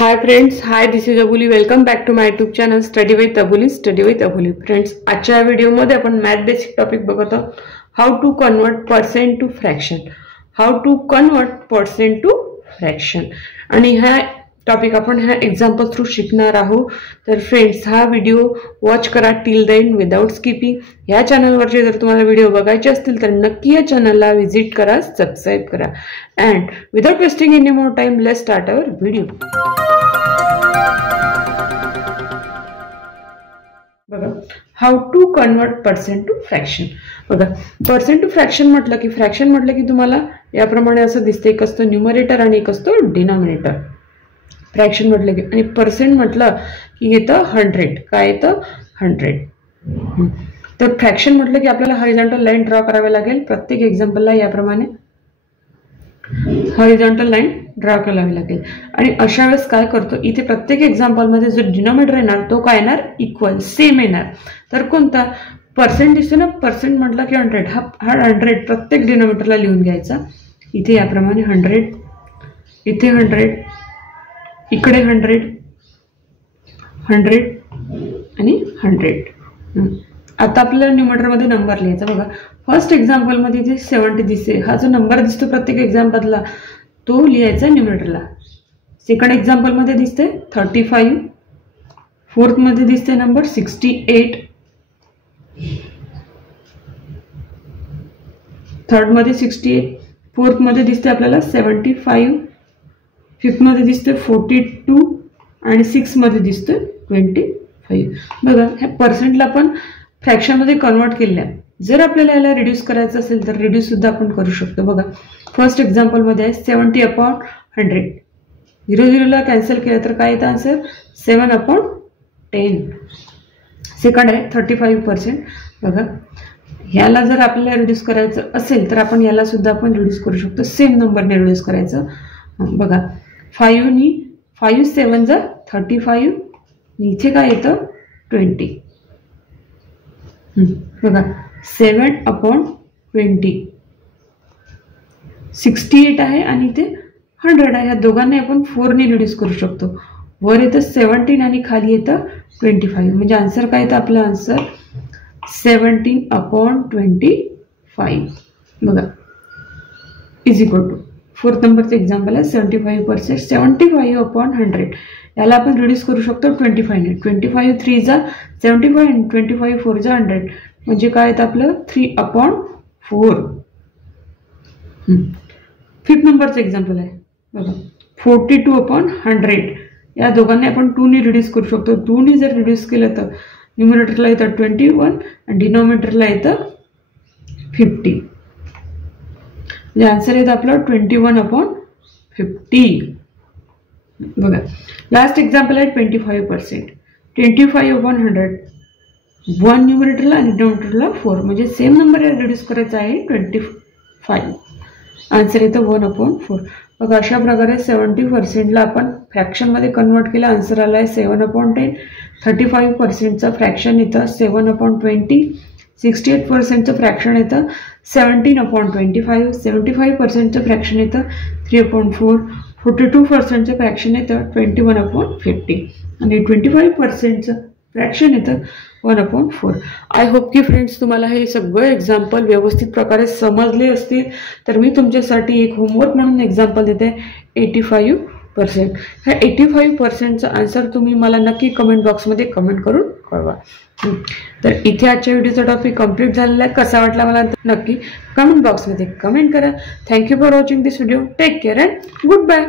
Hi friends, this is Abuli. Welcome back to my YouTube channel Study with Abuli. Friends, आजच्या व्हिडिओमध्ये आपण math basic topic बघत आहोत. How to convert percent to fraction. आणि हा topic आपण ह्या एक्झाम्पल थ्रू शिकणार आहोत. तर फ्रेंड्स, हा व्हिडिओ वॉच करा till the end without skipping. या चॅनलवरचे जर तुम्हाला व्हिडिओ बघायचे असतील तर नक्की या चॅनलला व्हिजिट करा, सबस्क्राइब करा. And without wasting any more time, let's start our video. बघा, how to convert percent to fraction. बघा, पर्सेंट टू फ्रॅक्शन म्हटलं की तुम्हाला याप्रमाणे असं दिसतं, एक असतो न्यूमरेटर आणि एक असतो डिनॉमिनेटर. फ्रॅक्शन म्हटलं की, आणि पर्सेंट म्हटलं की येतं 100. काय येतं? 100. तर फ्रॅक्शन म्हटलं की आपल्याला हॉरिझॉन्टल लाईन ड्रॉ करावी लागेल. प्रत्येक एक्झाम्पलला याप्रमाणे हॉरिझॉन्टल लाईन ड्रॉ करावी लागेल. आणि अशा वेळेस काय करतो, इथे प्रत्येक एक्झाम्पलमध्ये जो डिनॉमिनेटर येणार तो काय येणार? इक्वल, सेम येणार. तर कोणता? पर्सेंट दिसतो ना, पर्सेंट म्हटलं की 100. हा 100 प्रत्येक डिनॉमिनेटरला लिहून घ्यायचा. इथे याप्रमाणे 100, इथे 100, इकडे 100, 100 आणि 100. आता आपल्याला न्यूमरेटरमध्ये नंबर लिहायचा. बघा, फर्स्ट एक्झाम्पलमध्ये जे 70 दिसते, हा जो नंबर दिसतो प्रत्येक एक्झाम्पलला तो लिहायचा न्यूमरेटरला. सेकंड एक्झाम्पलमध्ये दिसते 35, फोर्थमध्ये दिसते नंबर 68, थर्डमध्ये 68, फोर्थमध्ये दिसते आपल्याला 75, फिफ्थमध्ये दिसते 42 आणि 6मध्ये दिसते 25. बघा, ह्या पर्सेंटला पण फ्रॅक्शनमध्ये कन्वर्ट केलेल्या. जर आपल्याला याला रिड्यूस करायचं असेल तर रिड्यूस सुद्धा आपण करू शकतो. बघा, फर्स्ट एक्झाम्पलमध्ये आहे 70/100. 0 कॅन्सल केलं तर काय येतं आन्सर? 7/10. सेकंड आहे 35%. बघा, ह्याला जर आपल्याला रिड्यूस करायचं असेल तर आपण याला सुद्धा आपण रिड्यूस करू शकतो. सेम नंबरने रिड्यूस करायचं. बघा, 5 7 35, इथे काय येतं? 20. बघा, 7/20. 68 आहे आणि इथे 100 आहे. ह्या दोघांना आपण 4ने रिड्यूस करू शकतो. वर येतं 17 आणि खाली येतं 25. म्हणजे आन्सर काय येतं? आपला आन्सर 17/25. बघा, इज इक्वल टू फोर्थ नंबरचं एक्झाम्पल आहे 75%. 75/100 याला आपण रिड्यूस करू शकतो 25ने. 25 3 75 आणि 25 4 100. म्हणजे काय येतं आपलं? 3/4. फिफ्थ नंबरचं एक्झाम्पल आहे. बघा, 42/100 या दोघांना आपण 2ने रिड्यूस करू शकतो. 2ने जर रिड्यूस केलं तर न्यूमरेटरला येतं 21 आणि डिनॉमिनेटरला येतं 50. म्हणजे आन्सर येतं आपलं 21/50. बघा, लास्ट एक्झाम्पल आहे 25%. 25/100, 1 न्यूमरेटरला आणि डिनॉमिनेटरला 4. म्हणजे सेम नंबर रिड्यूस करायचा आहे 25. आन्सर येतं 1/4. बघा, अशा प्रकारे 70%ला आपण फ्रॅक्शनमध्ये कन्वर्ट केलं. आन्सर आला आहे 7/10. 35%चं फ्रॅक्शन येतं 7/20. 68%चं फ्रॅक्शन येतं 17/25. 75%चं फ्रॅक्शन येतं 3/4. 42%चं फ्रॅक्शन येतं 21/50. आणि 25%चं फ्रॅक्शन येतं 1/4. आय होप की फ्रेंड्स तुम्हाला हे सगळं एक्झाम्पल व्यवस्थित प्रकारे समजले असतील. तर मी तुमच्यासाठी एक होमवर्क म्हणून एक्झाम्पल देते. 85%. ह्या 85%चा आन्सर तुम्ही मला नक्की कमेंट बॉक्समध्ये कमेंट करून कळवा. तर इथे आजच्या व्हिडिओचा टॉपिक कंप्लीट झालेला आहे. कसा वाटला मला नक्की कमेंट बॉक्समध्ये कमेंट करा. Thank you for watching this video. Take care and good bye.